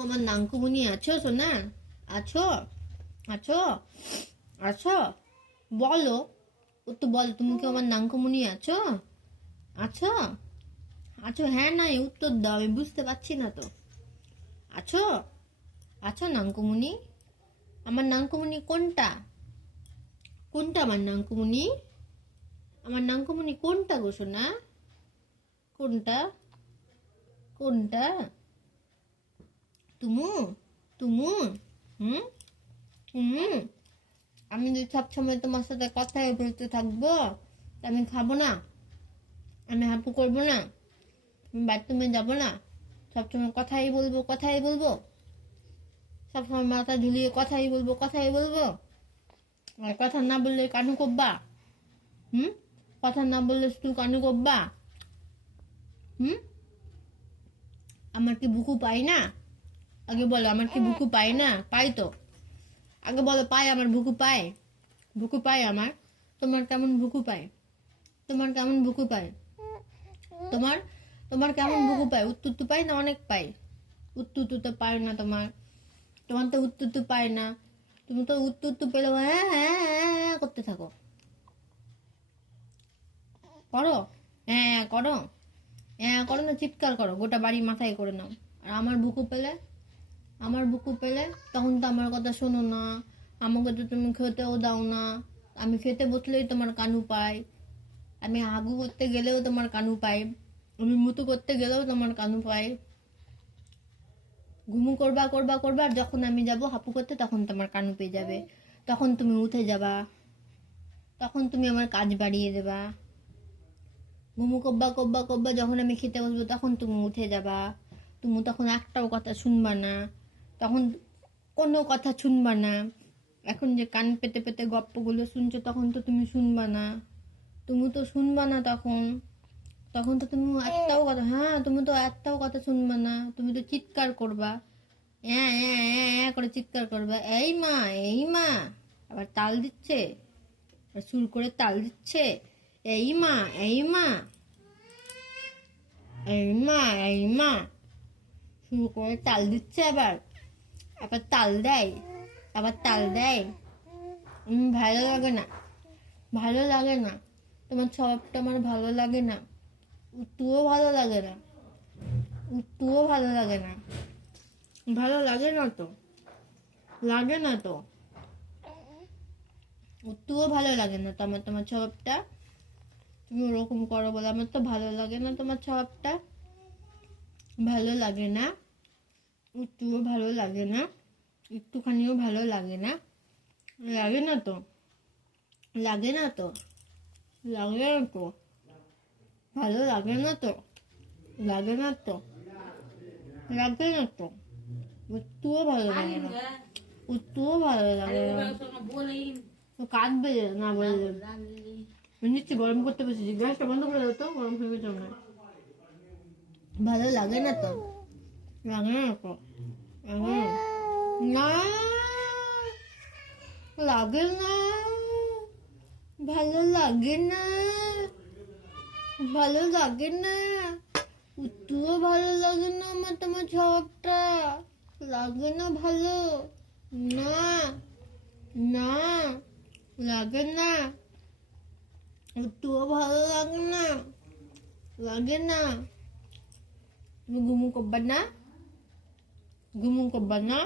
আমার নাঙ্কুমুনি আছো সোনা আছো আছো আছো বলো ও তো বলো তুমি কি আমার নাঙ্কুমুনি আছো আছো আছো হ্যাঁ নাই উত্তর দাও আমি বুঝতে পারছি না তো আছো আছো নাঙ্কুমুনি আমার নাঙ্কুমুনি কোনটা কোনটা আমার নাঙ্কুমুনি আমার নাঙ্কুমুনি কোনটা গো সোনা কোনটা কোনটা তুমু তুমু, হুম? হুম আমি যদি সবসময় তোমার সাথে কথাই বলতে থাকব। আমি খাব না, আমি হাঁপু করব না, আমি বাথরুমে যাব না সবসময় কথাই বলব কথাই বলব। সবসময় মাথা ঝুলিয়ে কথাই বলব কথাই বলব। আর কথা না বললে কানু কব্বা হুম? কথা না বললে শুধু কানু কব্বা হুম? আমার কি বুকু পাই না? আগে বলো, আমার কি বুকু পাই না? পাই তো। আগে বলো পাই আমার বুকু পায়? বুকু পায় আমার? তোমার কেমন বুকু পায়? তোমার কেমন বুকু পায়? তোমার? তোমার কেমন বুকু পায়? উত্তুত্তু পায় না, অনেক পায়। উত্তুত্তু তো পায় না তোমার। তোমার তো উত্তুত্তু পায় না। তুমি তো উত্তুত্তু পেলে হ্যাঁ হ্যাঁ হ্যাঁ হ্যাঁ করতে থাকো। করো? হ্যাঁ করো। হ্যাঁ করো না, চিৎকার করো। গোটা বাড়ি মাথায় করে নাও। আর আমার বুকু পেলে আমার বুকু পেলে, তখন তো আমার কথা শোনো না। আমাকে তো তুমি খেতেও দাও না। আমি খেতে বসলেই তোমার কানু পাই আমি আগু করতে গেলেও তোমার কানু পাই আমি মুতু করতে গেলেও তোমার কানু পাই ঘুমু করবা করবা করবা যখন আমি যাব হাপু করতে, তখন তোমার কানু পেয়ে যাবে। তখন তুমি উঠে যাবা। তখন তুমি আমার কাজ বাড়িয়ে দেবা। ঘুমু কব্বা কব্বা কব্বা যখন আমি খেতে বসবো, তখন তুমি উঠে যাবা। তুমি তখন একটাও কথা শুনবা না। তখন কোনো কথা শুনবা না। এখন যে কান পেতে পেতে গপ্পগুলো শুনছো, তখন তো তুমি শুনবা না। তুমি তো শুনবা না তখন। তখন তো তুমি একটাও কথা হ্যাঁ তুমি তো একটাও কথা শুনবা না। তুমি তো চিৎকার করবা। হ্যাঁ হ্যাঁ হ্যাঁ করে চিৎকার করবা। এই মা এই মা। আবার তাল দিচ্ছে। সুর করে তাল দিচ্ছে। এই মা এই মা। এই মা এই মা। শুরু করে তাল দিচ্ছে আবার। আবার তাল দেয়। আবার তাল দেয়। ভালো লাগে না। ভালো লাগে না। তোমার স্বভাবটা আমার ভালো লাগে না। উত্তুও ভালো লাগে না। উত্তুও ভালো লাগে না। ভালো লাগে না তো। লাগে না তো। উত্তুও ভালো লাগে না তো আমার তোমার স্বভাবটা তুমি ওরকম করো বলে আমার তো ভালো লাগে না তোমার স্বভাবটা ভালো লাগে না। একটুও ভালো লাগে না। একটুখানিও ভালো লাগে না। লাগে না তো। লাগে না তো। লাগে না তো। ভালো লাগে না তো। লাগে না তো। লাগে না তো। একটুও ভালো লাগে না। একটুও ভালো লাগে না। কাঁদবে না বললে নিচ্ছি, গরম করতে বসেছি। গ্যাসটা বন্ধ করে দাও তো, গরম হয়ে গেছে ভালো লাগে না তো। লাগে না লাগে না। ভালো লাগে না ভালো লাগে না একটুও ভালো লাগে না আমার তোমার স্বভাবটা লাগে না ভালো না না লাগে না একটুও ভালো লাগে না লাগে না তুমি ঘুমু করবা না ঘুমু করবা না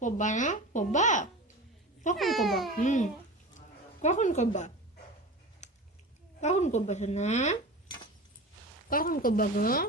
করবা না করবা কখন করবা হুম কখন করবা কখন করবা সোনা কখন করবা গো